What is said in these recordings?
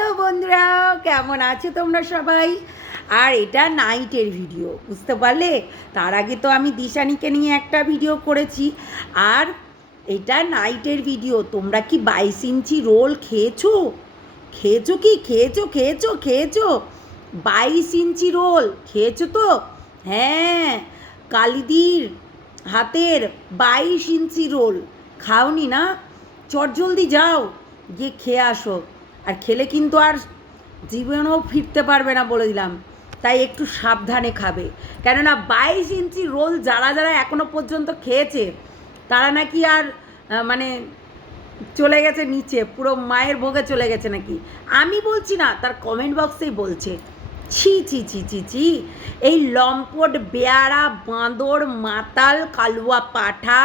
Hello বন্ধুরা, কেমন আছো তোমরা সবাই? আর এটা নাইটের ভিডিও, বুঝতে পারলে? তার আগে তো আমি দিশানিকে নিয়ে একটা ভিডিও করেছি। আর এটা নাইটের ভিডিও, তোমরা কি বাইশ ইঞ্চি রোল খেয়েছো? খেয়েছো কি? খেয়েছো খেয়েছো খেয়েছো? বাইশ ইঞ্চি রোল খেয়েছো তো? হ্যাঁ কালিদির হাতের বাইশ ইঞ্চি রোল। খাওনি না? চটজলদি যাও, গিয়ে খেয়ে আসো। আর খেলে কিন্তু আর জীবনেও ফিরতে পারবে না বলে দিলাম। তাই একটু সাবধানে খাবে। কেননা বাইশ ইঞ্চি রোল যারা যারা এখনও পর্যন্ত খেয়েছে, তারা নাকি আর মানে চলে গেছে নিচে, পুরো মায়ের ভোগে চলে গেছে নাকি? আমি বলছি না, তার কমেন্ট বক্সেই বলছে, ছি ছি ছি ছি ছি, এই লম্পট বেয়ারা বাঁদর, মাতাল, কালুয়া পাঠা,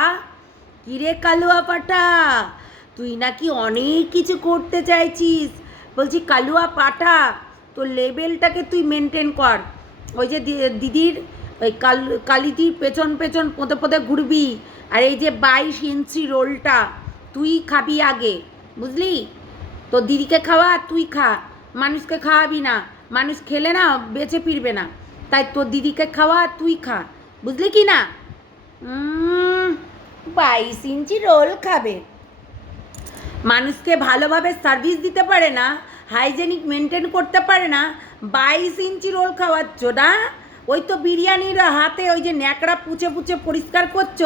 কিরে কালুয়া পাঠা? তুই নাকি অনেক কিছু করতে চাইছিস। বলছি, কালুয়া পাঠা তোর লেভেলটাকে তুই মেনটেন কর। ওই যে দিদির, ওই কাল, কালিদির পেছন পেছন পোঁতে পোঁতে ঘুরবি। আর এই যে বাইশ ইঞ্চি রোলটা, তুই খাবি আগে, বুঝলি? তো দিদিকে খাওয়া, তুই খা। মানুষকে খাওয়াবি না। মানুষ খেলে না, বেঁচে ফিরবে না। তাই তোর দিদিকে খাওয়া, তুই খা। বুঝলি কি না? বাইশ ইঞ্চি রোল খাবে। মানুষকে ভালোভাবে সার্ভিস দিতে পারে না হাইজেনিক মেনটেন করতে পারে না, বাইশ ইঞ্চি রোল খাওয়াচ্ছ না? ওই তো বিরিয়ানির হাতে ওই যে ন্যাকড়া পুছে পুছে পরিষ্কার করছ,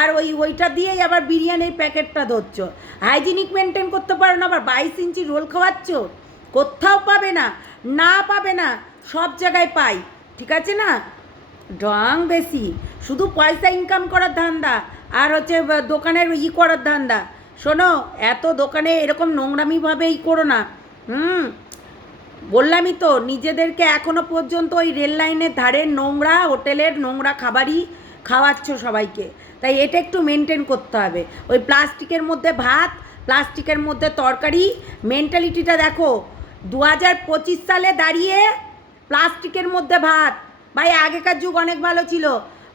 আর ওই ওইটা দিয়েই আবার বিরিয়ানির প্যাকেটটা ধরছো। হাইজেনিক মেনটেন করতে পারো না, আবার বাইশ ইঞ্চি রোল খাওয়াচ্ছ? কোথাও পাবে না না পাবে না, সব জায়গায় পাই, ঠিক আছে না? ডং বেশি, শুধু পয়সা ইনকাম করার ধান্দা, আর হচ্ছে দোকানের ই করার ধান্দা। শোনো, এত দোকানে এরকম নোংরামিভাবে ই করো না। হুম? বললামই তো, নিজেদেরকে এখনও পর্যন্ত ওই রেল লাইনের ধারে নোংরা হোটেলের নোংরা খাবারই খাওয়াচ্ছ সবাইকে। তাই এটা একটু মেনটেন করতে হবে। ওই প্লাস্টিকের মধ্যে ভাত, প্লাস্টিকের মধ্যে তরকারি মেন্টালিটিটা দেখো দু হাজার পঁচিশ সালে দাঁড়িয়ে প্লাস্টিকের মধ্যে ভাত। ভাই, আগেকার যুগ অনেক ভালো ছিল।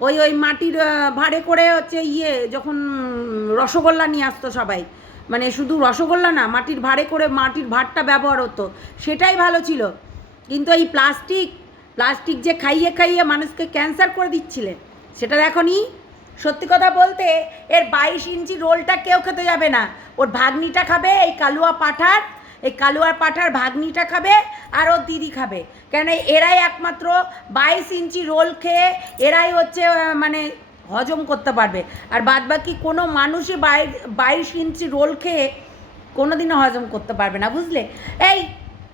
ওই ওই মাটির ভাঁড়ে করে হচ্ছে ইয়ে যখন রসগোল্লা নিয়ে আসতো সবাই। মানে শুধু রসগোল্লা না, মাটির ভাঁড়ে করে মাটির ভাঁড়টা ব্যবহার হতো। সেটাই ভালো ছিল। কিন্তু এই প্লাস্টিক প্লাস্টিক যে খাইয়ে খাইয়ে মানুষকে ক্যান্সার করে দিচ্ছিলে সেটা দেখনি সত্যি কথা বলতে এর বাইশ ইঞ্চি রোলটা কেউ খেতে যাবে না। ওর ভাগ্নিটা খাবে এই কালুয়া পাঠার এই কালুয়ার পাঠার ভাগ্নিটা খাবে আর ওর দিদি খাবে। কেন এরাই একমাত্র বাইশ ইঞ্চি রোল খেয়ে এরাই হচ্ছে মানে হজম করতে পারবে। আর বাদ বাকি কোনো মানুষই বাই, বাইশ ইঞ্চি রোল খেয়ে কোনো দিনও হজম করতে পারবে না, বুঝলে? এই,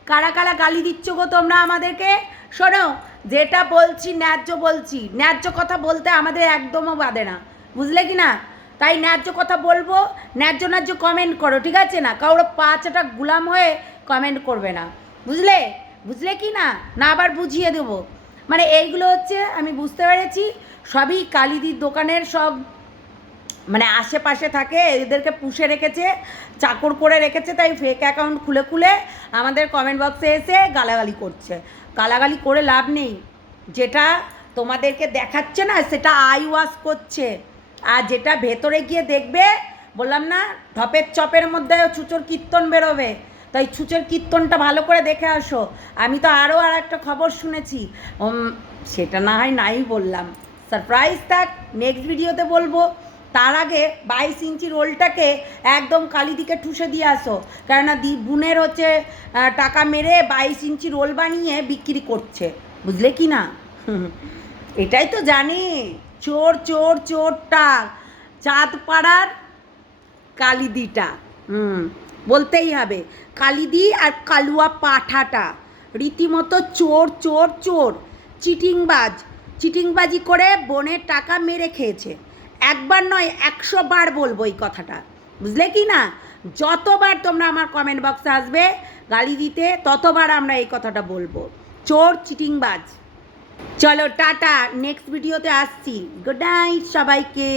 কারা কারা গালি দিচ্ছ গো তোমরা আমাদেরকে? শোনো, যেটা বলছি ন্যায্য বলছি। ন্যায্য কথা বলতে আমাদের একদমও বাদে না, বুঝলে কি না? তাই ন্যায্য কথা বলব, ন্যায্য ন্যায্য কমেন্ট করো, ঠিক আছে না? কারও পাঁচটা গুলাম হয়ে কমেন্ট করবে না। বুঝলে? বুঝলে কি না? না আবার বুঝিয়ে দেবো। মানে এইগুলো হচ্ছে, আমি বুঝতে পেরেছি, সবই কালিদির দোকানের সব মানে আশেপাশে থাকে, এদেরকে পুষে রেখেছে, চাকর করে রেখেছে, তাই ফেক অ্যাকাউন্ট খুলে খুলে আমাদের কমেন্ট বক্সে এসে গালাগালি করছে। গালাগালি করে লাভ নেই। যেটা তোমাদেরকে দেখাচ্ছে না, সেটা আই ওয়াশ করছে। আর যেটা ভেতরে গিয়ে দেখবে, বললাম না ঢপের চপের মধ্যে ছুচোর কীর্তন বেরোবে। তাই ছুচোর কীর্তনটা ভালো করে দেখে আসো। আমি তো আরও আর একটা খবর শুনেছি। সেটা না হয় নাই বললাম। সারপ্রাইজ থাক, নেক্সট ভিডিওতে বলব। তার আগে বাইশ ইঞ্চি রোলটাকে একদম কালিদিকে ঠুসে দিয়ে আসো। কেননা দি, বোনের হচ্ছে টাকা মেরে বাইশ ইঞ্চি রোল বানিয়ে বিক্রি করছে। বুঝলে কি না? এটাই তো জানি। চোর চোর, চোরটা। চাঁদ পাড়ার কালিদিটা। হুম, বলতেই হবে। কালিদি আর কালুয়া পাঠাটা। রীতিমতো চোর চোর চোর। চিটিংবাজ। চিটিংবাজি করে বোনের টাকা মেরে খেয়েছে। একবার নয়, একশো বার বলব এই কথাটা। বুঝলে কি না? যতবার তোমরা আমার কমেন্ট বক্সে আসবে, গালি দিতে ততবার আমরা এই কথাটা বলব। চোর, চিটিংবাজ। চলো টাটা নেক্সট ভিডিওতে আসছি। গুড নাইট সবাইকে।